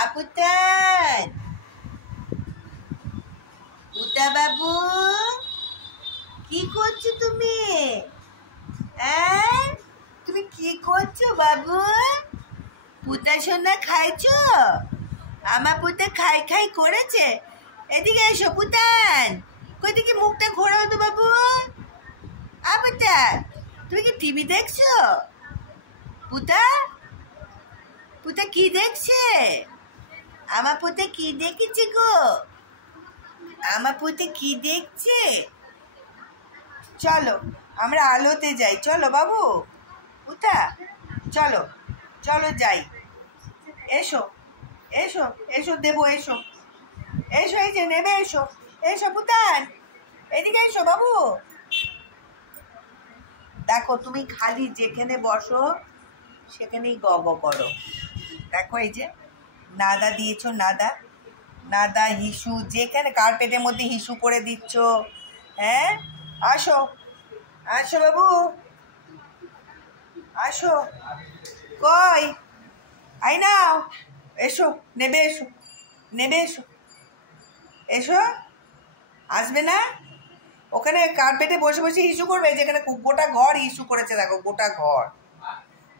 আপুতান, পুতা বাবু, কি করছো তুমি? তুমি কি করছো বাবু? পুতা সোনা খাইছো? আমার পুতা খাই খাই করেছে। এদিকে এসো পুতান, কোদিকে মুখটা ঘোরাও তো বাবু। পুতা, তুমি কি টিভি দেখছো? পুতা, পুতা কি দেখছে? আমার পুতে কি দেখেছে গো? আমার পুতে কি দেখছে? চলো আমরা আলোতে যাই, চলো বাবু। পুতা চলো, চলো যাই। এসো এসো এসো দেবো, এসো এসো, এই যে নেবে, এসো এসো পুতান, এদিকে এসো বাবু। দেখো তুমি খালি যেখানে বসো সেখানেই গ গ করো। দেখো এই যে নাদা দিয়েছো, নাদা নাদা হিসু, যেখানে কার্পেটের মধ্যে হিসু করে দিচ্ছ। হ্যাঁ, আসো আসো বাবু, আসো। কই আই নাও, এসো নেবে, এসো নেবে, এসো এসো। আসবে না? ওখানে কার্পেটে বসে বসে হিসু করবে, যেখানে গোটা ঘর হিসু করেছে। দেখো গোটা ঘর,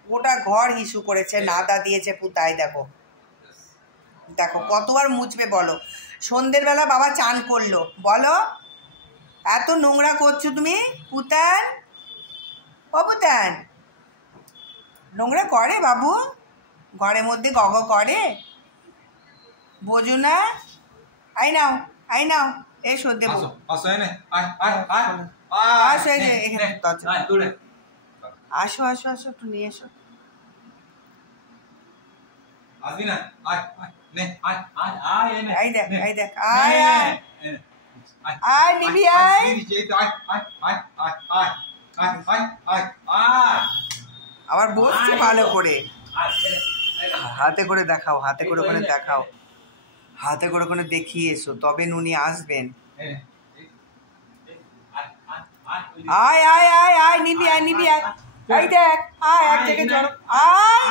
গোটা ঘর হিসু করেছে, নাদা দিয়েছে পুতায়। দেখো দেখো কতবার মুছবে বলো? সন্ধ্যের বেলা বাবা চান করলো, বলো এত নোংরা করছো তুমি? পুতান, ও পুতান, নোংরা করে বাবু? ঘরের মধ্যে গগ করে, বোঝো না? আই নাও, আই নাও, এসো দেবো। আসো আসো আসো আসো, একটু নিয়ে এসো। এই দেখ, এই দেখ, আয় আয় আয় নিবি, আয়। আবার বসছে ভালো করে, হাতে করে দেখাও, হাতে করে ওখানে দেখাও, হাতে করে ওখানে দেখিয়ে এসো, তবে নুনি আসবেন। আয় আয় আয় আয় নিবি, আয় নিবি, আয়। এই দেখ, আয় এক জায়গায় জড়ো, আয়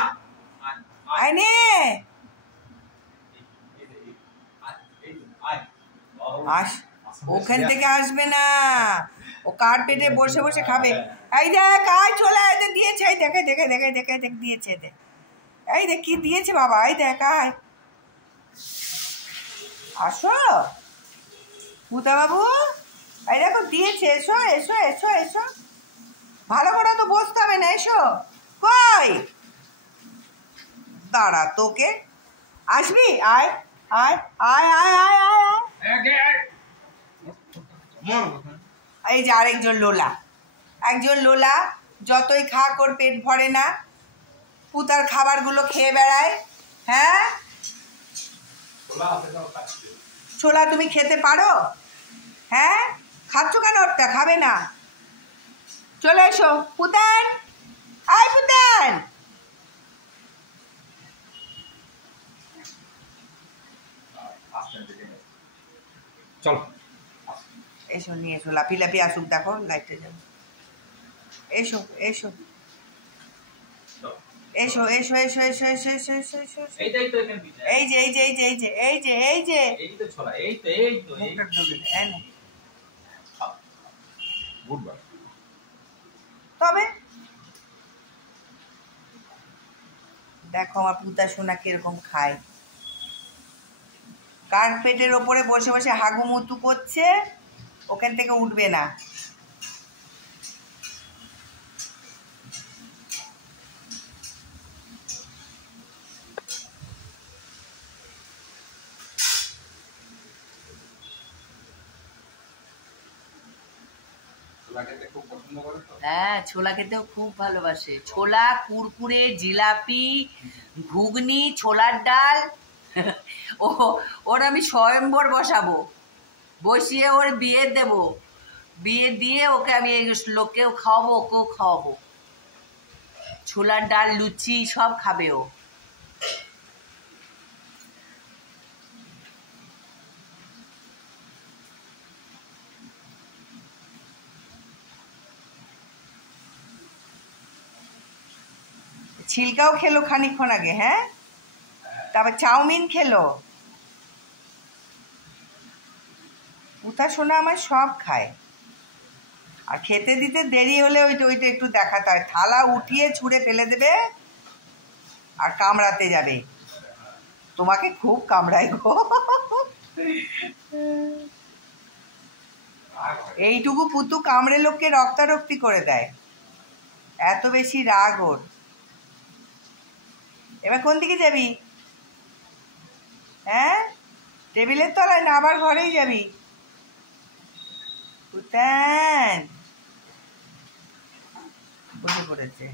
আয় নে। আস, ওখান থেকে আসবে না, ও কার্পেটে বসে বসে খাবে। এই দেখ, আয় চলে আয়, দিয়েছে, এই দেখে দেখে দেখে দেখে দেখ দিয়েছে, দেখ এই দেখ কি দিয়েছে বাবা, এই দেখ, আয় আসো পুতা বাবু, এই দেখো দিয়েছে, এসো এসো এসো এসো। ভালো করে তো বসতে হবে না, এসো। কই দাঁড়া, তোকে আসবি, আয় আয় আয় আয় আয় আয় আয়। এই যে আরেকজন লোলা, একজন লোলা, যতই খা কর পেট ভরে না, পুতার খাবারগুলো খেয়ে বেড়ায়। হ্যাঁ, ছোলা তুমি খেতে পারো? হ্যাঁ, খাচ্ছ কেন? ওরটা খাবে না। চলে এসো পুতান, আয় পুতান। চল এসো, নিয়ে এসো, লাফি লাফি আসুক, দেখো লাইটে যাবে। এসো এসো এসো এসো এসো এসো এসো এসো এসো এসো। এই যে এই যে এই যে এই যে এই যে এই যে মুখটা ঢুকে তবে দেখো আমার পুতা সোনা কিরকম খায়। কার্পেটের ওপরে বসে বসে হাগুমুতু করছে, ওখান থেকে উঠবে না। হ্যাঁ, ছোলা খেতেও খুব ভালোবাসে। ছোলা, কুরকুরে, জিলাপি, ঘুগনি, ছোলার ডাল। ওর আমি স্বয়ম্বর বসাবো, বসিয়ে ওর বিয়ে দেব, বিয়ে দিয়ে ওকে আমি লোককেও খাওয়াবো, ওকেও খাওয়াবো। ছোলার ডাল, লুচি সব খাবে ও। ছিলকাও খেলো খানিকক্ষণ আগে। হ্যাঁ, তারপর চাউমিন খেলো। উতা সোনা আমার সব খায়, আর খেতে দিতে দেরি হলে ওইটা একটু দেখাতে হয়, থালা উঠিয়ে ছুঁড়ে ফেলে দেবে আর কামড়াতে যাবে। তোমাকে খুব কামড়ায় গো। এইটুকু পুতু কামড়ে লোককে রক্তারক্তি করে দেয়, এত বেশি রাগ ওর। এবার কোন দিকে যাবি? হ্যাঁ, টেবিলের তলায় না আবার ঘরেই যাবি? পুতান বসে পড়েছে।